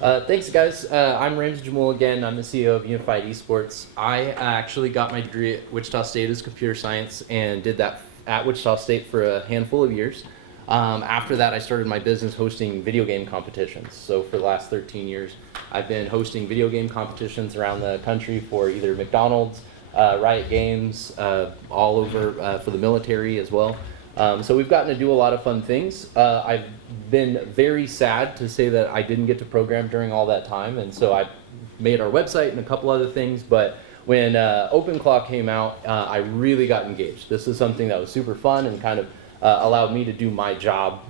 Thanks, guys. I'm Ramsey Jamoul again. I'm the CEO of Unified Esports. I actually got my degree at Wichita State as computer science and did that at Wichita State for a handful of years. After that, I started my business hosting video game competitions. So for the last 13 years, I've been hosting video game competitions around the country for either McDonald's, Riot Games, all over for the military as well. So we've gotten to do a lot of fun things. I've been very sad to say that I didn't get to program during all that time, and so I made our website and a couple other things, but when OpenClaw came out, I really got engaged. This is something that was super fun and kind of allowed me to do my job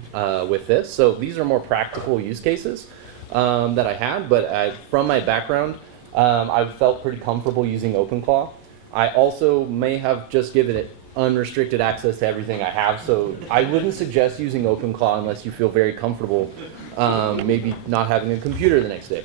with this. So these are more practical use cases that I had, but from my background, I've felt pretty comfortable using OpenClaw. I also may have just given it unrestricted access to everything I have, so I wouldn't suggest using OpenClaw unless you feel very comfortable maybe not having a computer the next day.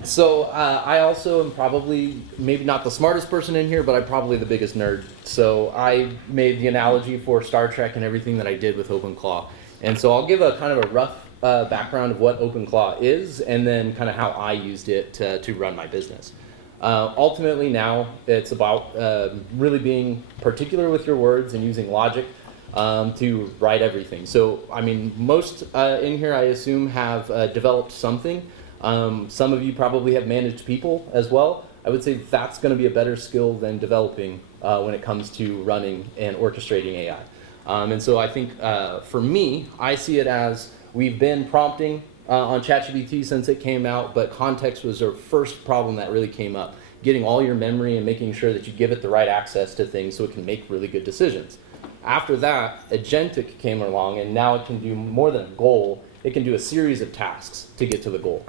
I also am probably maybe not the smartest person in here, but I'm probably the biggest nerd. So I made the analogy for Star Trek and everything that I did with OpenClaw. And so I'll give a kind of a rough background of what OpenClaw is and then kind of how I used it to run my business. Ultimately now it's about really being particular with your words and using logic to write everything. So I mean, most in here I assume have developed something. Some of you probably have managed people as well. I would say that's going to be a better skill than developing when it comes to running and orchestrating AI. And so I think for me, I see it as we've been prompting on ChatGPT since it came out, but context was our first problem that really came up. Getting all your memory and making sure that you give it the right access to things so it can make really good decisions. After that, agentic came along, and now it can do more than a goal. It can do a series of tasks to get to the goal.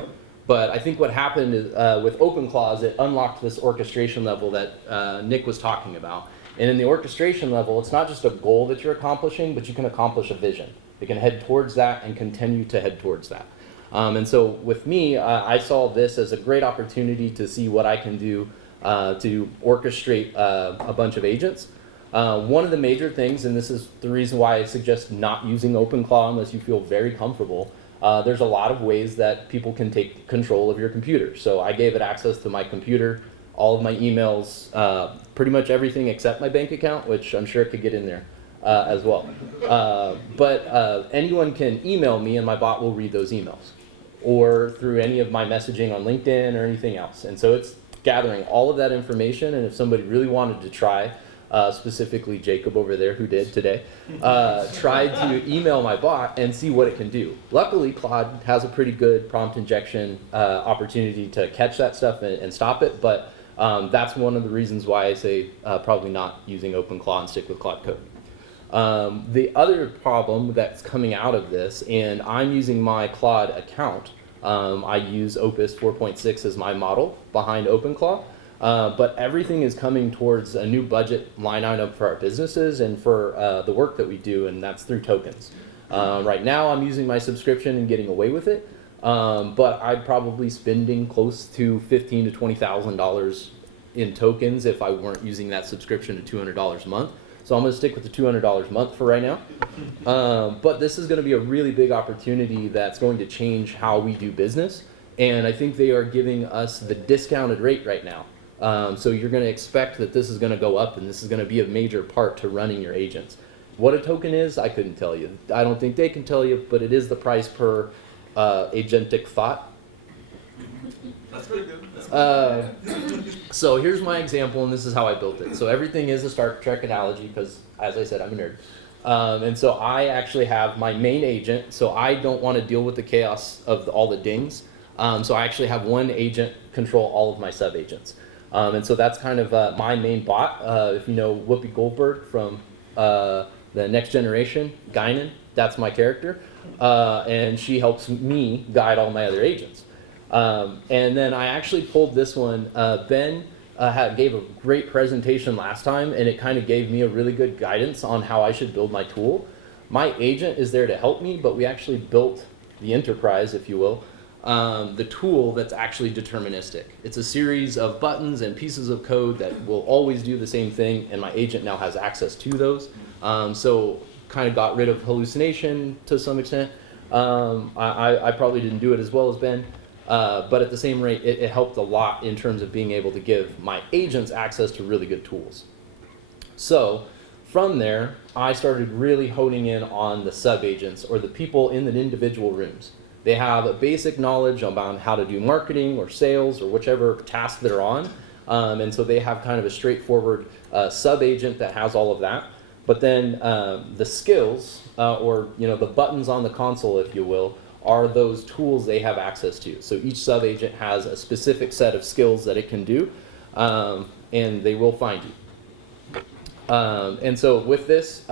But I think what happened is, with OpenClaw is it unlocked this orchestration level that Nick was talking about. And in the orchestration level, it's not just a goal that you're accomplishing, but you can accomplish a vision. You can head towards that and continue to head towards that. And so with me, I saw this as a great opportunity to see what I can do to orchestrate a bunch of agents. One of the major things, and this is the reason why I suggest not using OpenClaw unless you feel very comfortable, there's a lot of ways that people can take control of your computer. So I gave it access to my computer, all of my emails, pretty much everything except my bank account, which I'm sure it could get in there. As well. But anyone can email me and my bot will read those emails, or through any of my messaging on LinkedIn or anything else. And so it's gathering all of that information, and if somebody really wanted to try, specifically Jacob over there who did today, tried to email my bot and see what it can do. Luckily, Claude has a pretty good prompt injection opportunity to catch that stuff and stop it, but that's one of the reasons why I say probably not using OpenClaw and stick with Claude Code. The other problem that's coming out of this, and I'm using my Claude account, I use Opus 4.6 as my model behind OpenClaw, but everything is coming towards a new budget line item for our businesses and for the work that we do, and that's through tokens. Right now I'm using my subscription and getting away with it, but I'm probably spending close to $15,000 to $20,000 in tokens if I weren't using that subscription to $200 a month. So I'm going to stick with the $200 a month for right now. But this is going to be a really big opportunity that's going to change how we do business. And I think they are giving us the discounted rate right now. So you're going to expect that this is going to go up, and this is going to be a major part to running your agents. What a token is, I couldn't tell you. I don't think they can tell you, but it is the price per agentic thought. That's pretty good. So here's my example, and this is how I built it. So everything is a Star Trek analogy because, as I said, I'm a nerd. And so I actually have my main agent, so I don't want to deal with the chaos of all the dings. So I actually have one agent control all of my sub-agents. And so that's kind of my main bot. If you know Whoopi Goldberg from the Next Generation, Guinan, that's my character. And she helps me guide all my other agents. And then I actually pulled this one. Ben gave a great presentation last time, and it kind of gave me a really good guidance on how I should build my tool. My agent is there to help me, but we actually built the enterprise, if you will, the tool that's actually deterministic. It's a series of buttons and pieces of code that will always do the same thing, and my agent now has access to those. So kind of got rid of hallucination to some extent. I probably didn't do it as well as Ben, but at the same rate, it helped a lot in terms of being able to give my agents access to really good tools. So from there, I started really honing in on the sub-agents or the people in the individual rooms. They have a basic knowledge about how to do marketing or sales or whichever task they're on. And so they have kind of a straightforward sub-agent that has all of that. But then the skills, or the buttons on the console, if you will, are those tools they have access to. So each sub-agent has a specific set of skills that it can do, and they will find you. And so with this,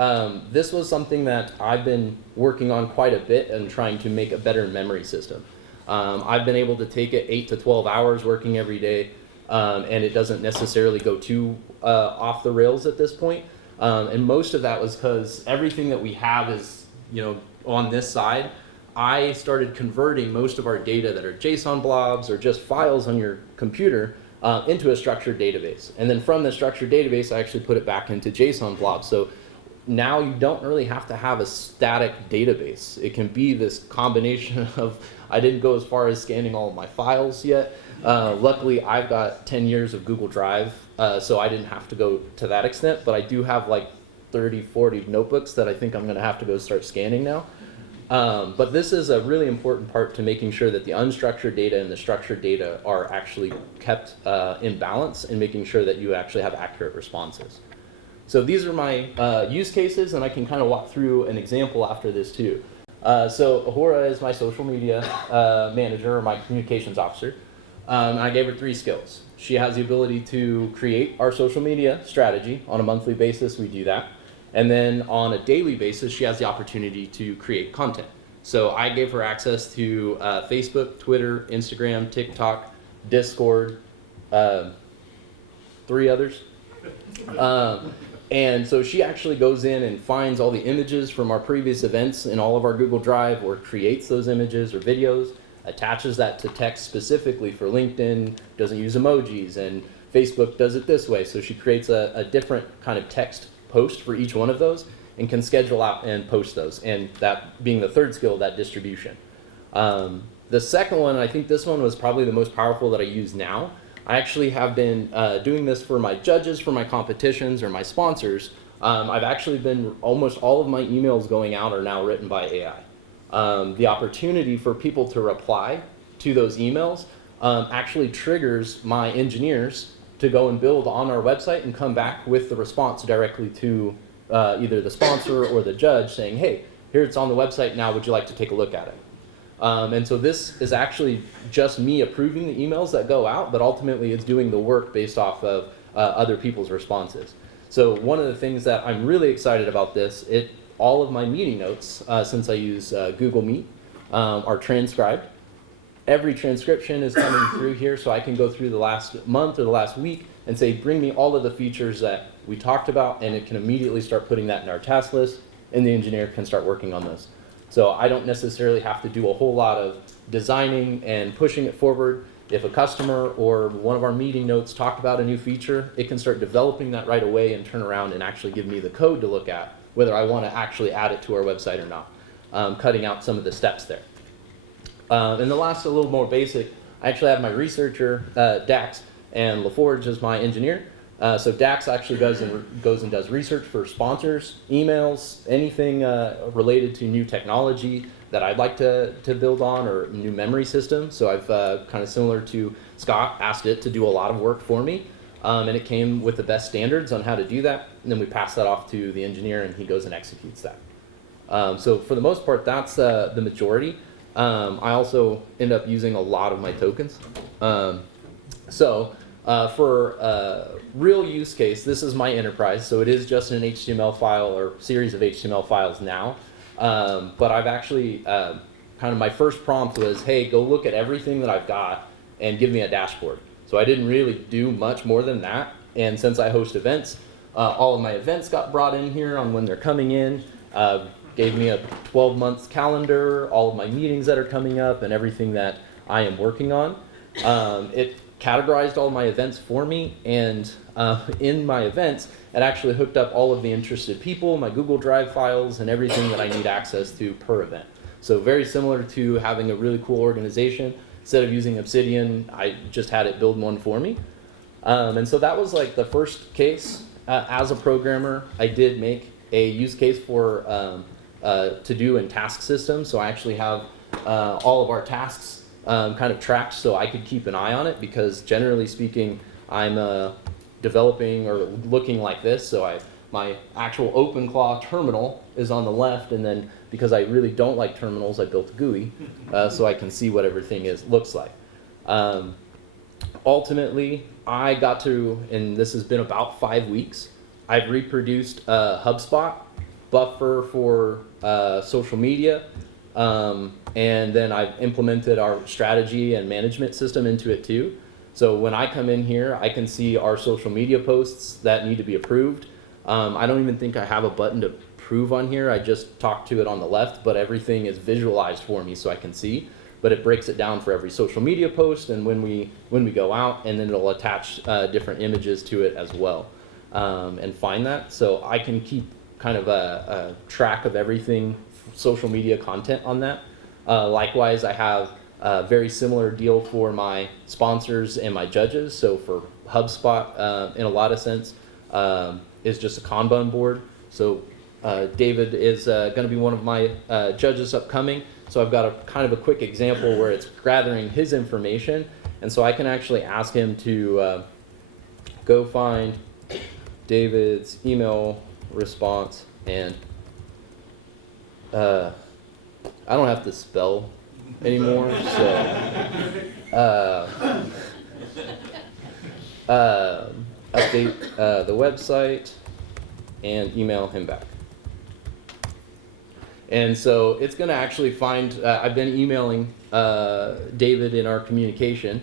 this was something that I've been working on quite a bit and trying to make a better memory system. I've been able to take it 8 to 12 hours working every day, and it doesn't necessarily go too off the rails at this point. And most of that was because everything that we have is, on this side. I started converting most of our data that are JSON blobs or just files on your computer into a structured database. And then from the structured database, I actually put it back into JSON blobs. So now you don't really have to have a static database. It can be this combination of, I didn't go as far as scanning all of my files yet. Luckily, I've got 10 years of Google Drive, so I didn't have to go to that extent, but I do have like 30, 40 notebooks that I think I'm gonna have to go start scanning now. But this is a really important part to making sure that the unstructured data and the structured data are actually kept in balance and making sure that you actually have accurate responses. So these are my use cases, and I can kind of walk through an example after this too. So Ahura is my social media manager or my communications officer. I gave her 3 skills. She has the ability to create our social media strategy. On a monthly basis, we do that. And then on a daily basis, she has the opportunity to create content. So I gave her access to Facebook, Twitter, Instagram, TikTok, Discord, 3 others. And so she actually goes in and finds all the images from our previous events in all of our Google Drive, or creates those images or videos, attaches that to text specifically for LinkedIn, doesn't use emojis, and Facebook does it this way. So she creates a different kind of text post for each one of those and can schedule out and post those, and that being the 3rd skill, that distribution. The second one, I think this one was probably the most powerful that I use now. I actually have been doing this for my judges, for my competitions, or my sponsors. I've actually been, almost all of my emails going out are now written by AI. The opportunity for people to reply to those emails actually triggers my engineers to go and build on our website and come back with the response directly to either the sponsor or the judge saying, hey, here it's on the website now, would you like to take a look at it? And so this is actually just me approving the emails that go out, but ultimately it's doing the work based off of other people's responses. So one of the things that I'm really excited about this, all of my meeting notes, since I use Google Meet, are transcribed. Every transcription is coming through here, so I can go through the last month or the last week and say, bring me all of the features that we talked about, and it can immediately start putting that in our task list, and the engineer can start working on this. So I don't necessarily have to do a whole lot of designing and pushing it forward. If a customer or one of our meeting notes talked about a new feature, it can start developing that right away and turn around and actually give me the code to look at, whether I want to actually add it to our website or not, cutting out some of the steps there. And the last, a little more basic, I actually have my researcher, Dax, and LaForge as my engineer. So Dax actually goes and does research for sponsors, emails, anything related to new technology that I'd like to build on, or new memory system. So I've kind of similar to Scott, asked it to do a lot of work for me. And it came with the best standards on how to do that. And then we pass that off to the engineer, and he goes and executes that. So for the most part, that's the majority. I also end up using a lot of my tokens. For real use case, this is my enterprise, so it is just an HTML file or series of HTML files now. But I've actually, kind of my first prompt was, hey, go look at everything that I've got and give me a dashboard. So I didn't really do much more than that. And since I host events, all of my events got brought in here on when they're coming in. Gave me a 12-month calendar, all of my meetings that are coming up, and everything that I am working on. It categorized all my events for me, and in my events, it actually hooked up all of the interested people, my Google Drive files, and everything that I need access to per event. So very similar to having a really cool organization. Instead of using Obsidian, I just had it build one for me. And so that was like the first case. As a programmer, I did make a use case for to-do and task system. So I actually have all of our tasks kind of tracked so I could keep an eye on it, because generally speaking, I'm developing or looking like this. So my actual OpenClaw terminal is on the left, and then because I really don't like terminals, I built a GUI so I can see what everything looks like. Ultimately, I got to, and this has been about 5 weeks, I've reproduced HubSpot, Buffer for social media, and then I've implemented our strategy and management system into it too. So when I come in here, I can see our social media posts that need to be approved. I don't even think I have a button to approve on here. I just talk to it on the left, but everything is visualized for me so I can see. But it breaks it down for every social media post and when we go out, and then it'll attach different images to it as well, and find that. So I can keep kind of a track of everything social media content on that. Likewise, I have a very similar deal for my sponsors and my judges. So for HubSpot, in a lot of sense, is just a Kanban board. So David is going to be one of my judges upcoming. So I've got a kind of a quick example where it's gathering his information. And so I can actually ask him to go find David's email response, and I don't have to spell anymore, so update the website and email him back. And so it's going to actually find, I've been emailing David in our communication,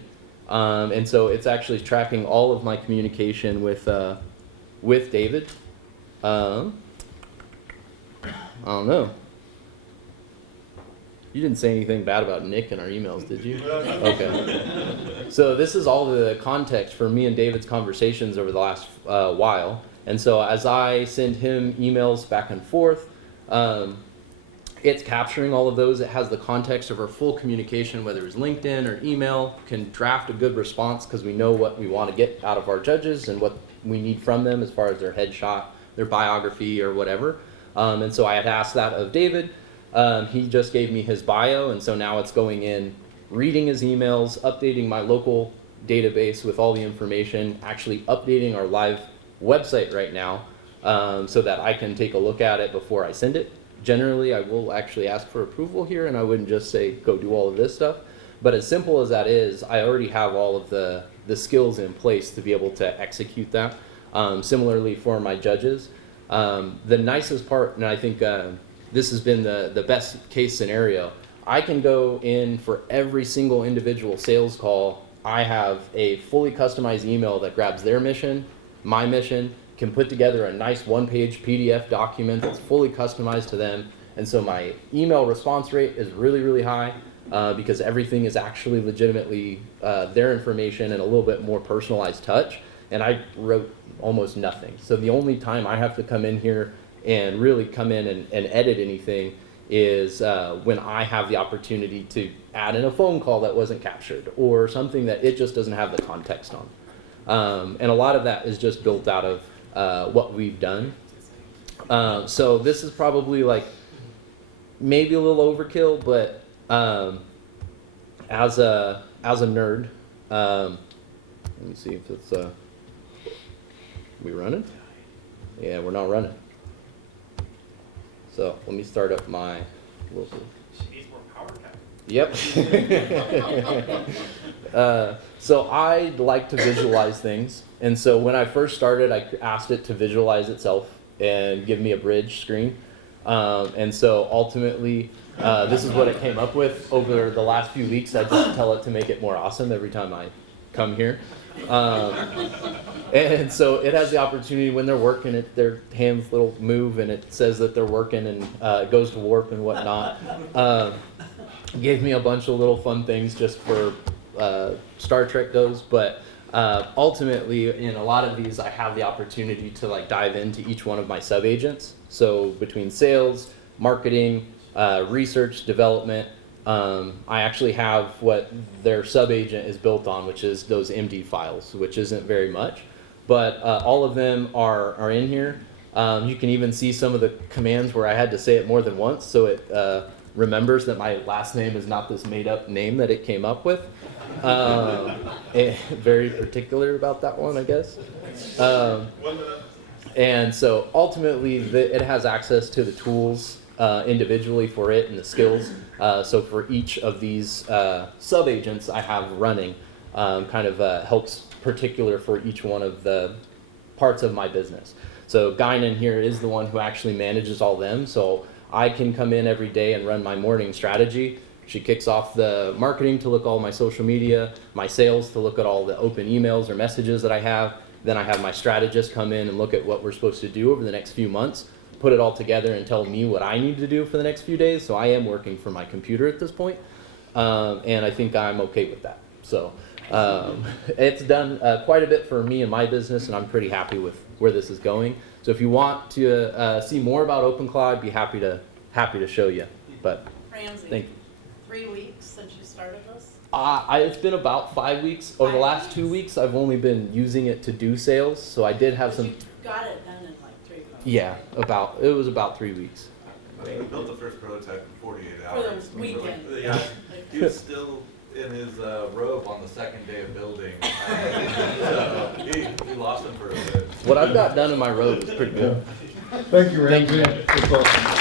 and so it's actually tracking all of my communication with David. I don't know. You didn't say anything bad about Nick in our emails, did you? Okay. So this is all the context for me and David's conversations over the last while. And so as I send him emails back and forth, it's capturing all of those. It has the context of our full communication, whether it's LinkedIn or email, can draft a good response because we know what we want to get out of our judges and what we need from them as far as their headshot, their biography, or whatever. And so I had asked that of David. He just gave me his bio, and so now it's going in, reading his emails, updating my local database with all the information, actually updating our live website right now, so that I can take a look at it before I send it. Generally, I will actually ask for approval here, and I wouldn't just say, go do all of this stuff. But as simple as that is, I already have all of the skills in place to be able to execute that. Similarly for my judges. The nicest part, and I think this has been the best case scenario, I can go in for every single individual sales call. I have a fully customized email that grabs their mission, my mission, can put together a nice one-page PDF document that's fully customized to them. And so my email response rate is really, really high because everything is actually legitimately their information and a little bit more personalized touch. And I wrote almost nothing. So the only time I have to come in here and really come in and edit anything is when I have the opportunity to add in a phone call that wasn't captured or something that it just doesn't have the context on. And a lot of that is just built out of what we've done. So this is probably like maybe a little overkill, but as a nerd, let me see if it's we running? Yeah, we're not running. So let me start up my local. She needs more power cap. Yep. So I like to visualize things. And so when I first started, I asked it to visualize itself and give me a bridge screen. And so ultimately, this is what it came up with over the last few weeks. I just tell it to make it more awesome every time I come here. And so it has the opportunity when they're working, their hands little move and it says that they're working, and it goes to warp and whatnot. Gave me a bunch of little fun things just for Star Trek goes, but ultimately in a lot of these I have the opportunity to like dive into each one of my sub-agents. So between sales, marketing, research, development. I actually have what their sub-agent is built on, which is those MD files, which isn't very much. But all of them are in here. You can even see some of the commands where I had to say it more than once, so it remembers that my last name is not this made-up name that it came up with. Very particular about that one, I guess. And so ultimately, it has access to the tools individually for it and the skills. So for each of these sub-agents I have running, kind of helps particular for each one of the parts of my business. So Guinan here is the one who actually manages all them. So I can come in every day and run my morning strategy. She kicks off the marketing to look at all my social media, my sales to look at all the open emails or messages that I have. Then I have my strategist come in and look at what we're supposed to do over the next few months, put it all together and tell me what I need to do for the next few days. So I am working from my computer at this point, and I think I'm okay with that. So it's done quite a bit for me and my business, and I'm pretty happy with where this is going. So if you want to see more about OpenClaw, I'd be happy to show you. But Ramsey, thank you. 3 weeks since you started this? It's been about 5 weeks. Over the last 2 weeks, I've only been using it to do sales. So I did have some. You got it done in like 3 months. Yeah, it was about 3 weeks. We built the first prototype in 48 hours. For the weekend. Yeah, he was still in his robe on the second day of building. So he lost him for a bit. What I've got done in my robe is pretty good. Thank you, Ramsey. That's awesome.